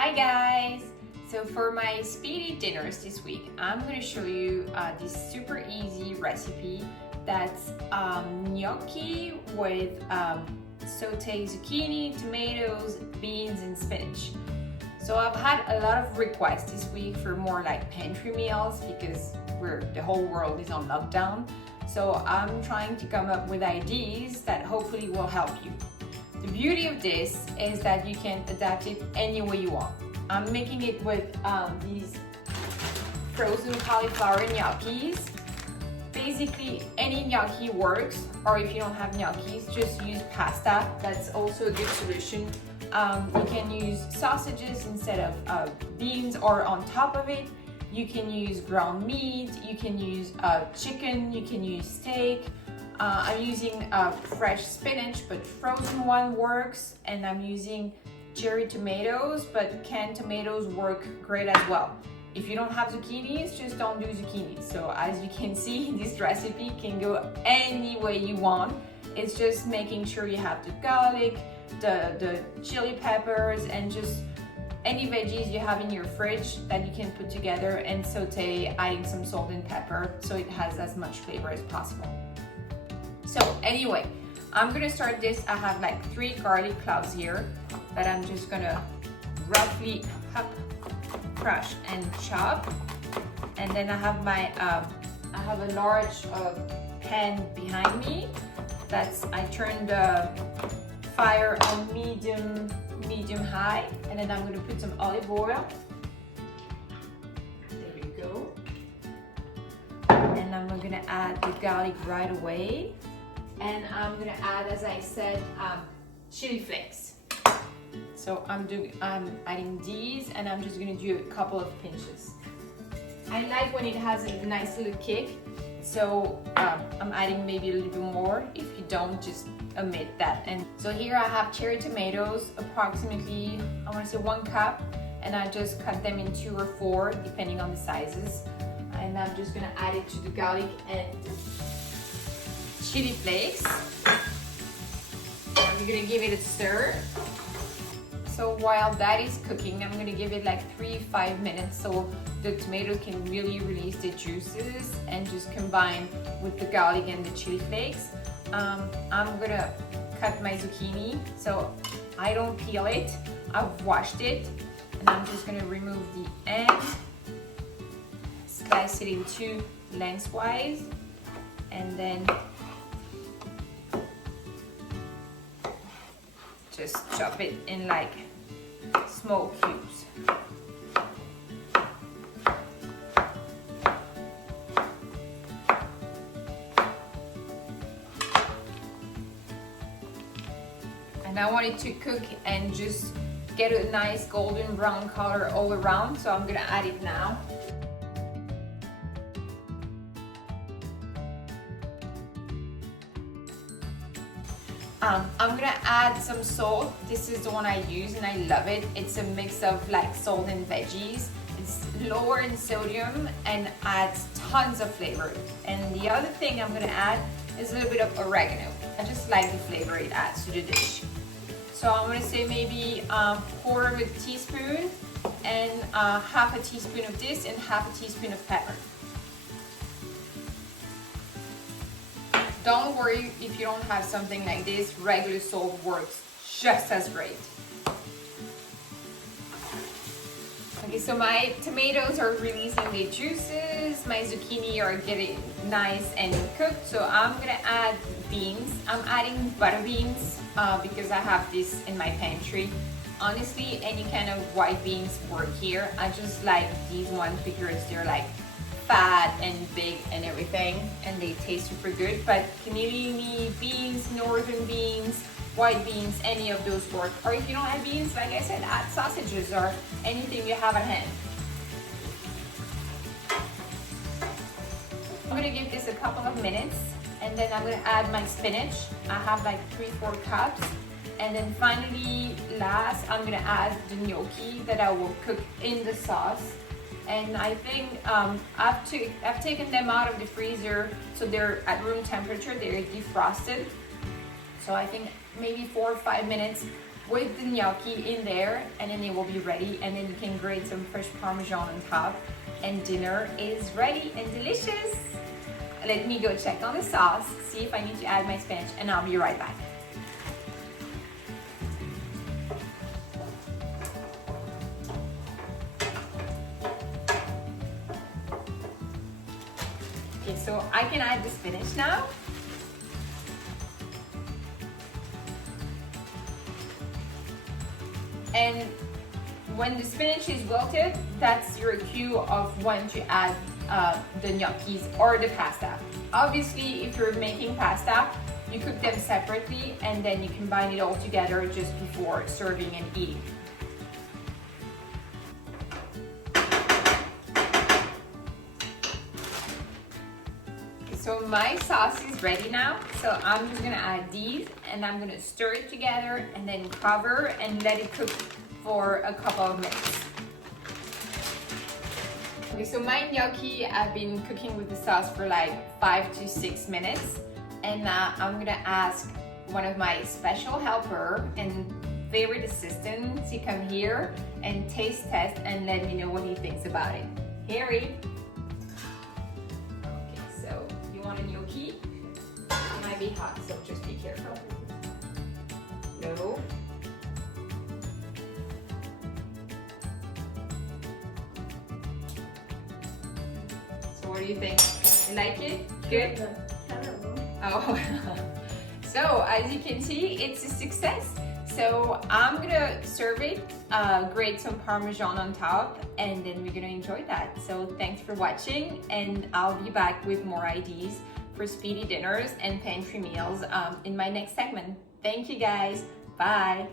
Hi guys! So for my speedy dinners this week, I'm going to show you this super easy recipe that's gnocchi with sauté zucchini, tomatoes, beans, and spinach. So I've had a lot of requests this week for more like pantry meals because the whole world is on lockdown. So I'm trying to come up with ideas that hopefully will help you. The beauty of this is that you can adapt it any way you want. I'm making it with these frozen cauliflower gnocchis. Basically, any gnocchi works, or if you don't have gnocchis, just use pasta. That's also a good solution. You can use sausages instead of beans or on top of it. You can use ground meat, you can use chicken, you can use steak. I'm using fresh spinach, but frozen one works, and I'm using cherry tomatoes, but canned tomatoes work great as well. If you don't have zucchinis, just don't do zucchinis. So as you can see, this recipe can go any way you want. It's just making sure you have the garlic, the chili peppers, and just any veggies you have in your fridge that you can put together and saute, adding some salt and pepper so it has as much flavor as possible. So anyway, I'm gonna start this. I have like 3 garlic cloves here that I'm just gonna roughly crush and chop. And then I have my I have a large pan behind me. I turned the fire on medium high, and then I'm gonna put some olive oil. There you go. And I'm gonna add the garlic right away. And I'm gonna add, as I said, chili flakes. So I'm adding these, and I'm just gonna do a couple of pinches. I like when it has a nice little kick, so I'm adding maybe a little bit more. If you don't, just omit that. And so here I have cherry tomatoes, approximately, I wanna say 1 cup, and I just cut them in 2 or 4, depending on the sizes. And I'm just gonna add it to the garlic and chili flakes. I'm gonna give it a stir. So while that is cooking, I'm gonna give it like 3-5 minutes so the tomato can really release the juices and just combine with the garlic and the chili flakes. I'm gonna cut my zucchini, so I don't peel it. I've washed it, and I'm just gonna remove the end, slice it into lengthwise, and then just chop it in like small cubes. And I want it to cook and just get a nice golden brown color all around, so I'm gonna add it now. I'm gonna add some salt. This is the one I use and I love it. It's a mix of like salt and veggies. It's lower in sodium and adds tons of flavor. And the other thing I'm gonna add is a little bit of oregano. I just like the flavor it adds to the dish. So I'm gonna say maybe 1/4 teaspoon and 1/2 teaspoon of this and 1/2 teaspoon of pepper. Don't worry if you don't have something like this, regular salt works just as great. Okay, so my tomatoes are releasing the juices, my zucchini are getting nice and cooked, so I'm gonna add beans. I'm adding butter beans because I have this in my pantry. Honestly, any kind of white beans work here. I just like these ones because they're like fat and big and everything, and they taste super good. But Canadian beans, northern beans, white beans, any of those work. Or if you don't have beans, like I said, add sausages or anything you have at hand. I'm gonna give this a couple of minutes, and then I'm gonna add my spinach. I have like 3-4 cups. And then finally, last, I'm gonna add the gnocchi that I will cook in the sauce. And I think I've taken them out of the freezer, so they're at room temperature, they're defrosted. So I think maybe 4 or 5 minutes with the gnocchi in there, and then it will be ready, and then you can grate some fresh Parmesan on top, and dinner is ready and delicious. Let me go check on the sauce, see if I need to add my spinach, and I'll be right back. Okay, so I can add the spinach now. And when the spinach is wilted, that's your cue of when to add the gnocchis or the pasta. Obviously, if you're making pasta, you cook them separately and then you combine it all together just before serving and eating. So my sauce is ready now, so I'm just gonna add these and I'm gonna stir it together and then cover and let it cook for a couple of minutes. Okay, so my gnocchi, I've been cooking with the sauce for like 5 to 6 minutes, and I'm gonna ask one of my special helper and favorite assistants to come here and taste test and let me know what he thinks about it. Harry. Want a gnocchi? It might be hot, so just be careful. No. So what do you think? You like it? Good? Oh. So as you can see, it's a success. So I'm gonna serve it, grate some Parmesan on top, and then we're gonna enjoy that. So thanks for watching, and I'll be back with more ideas for speedy dinners and pantry meals in my next segment. Thank you guys, bye.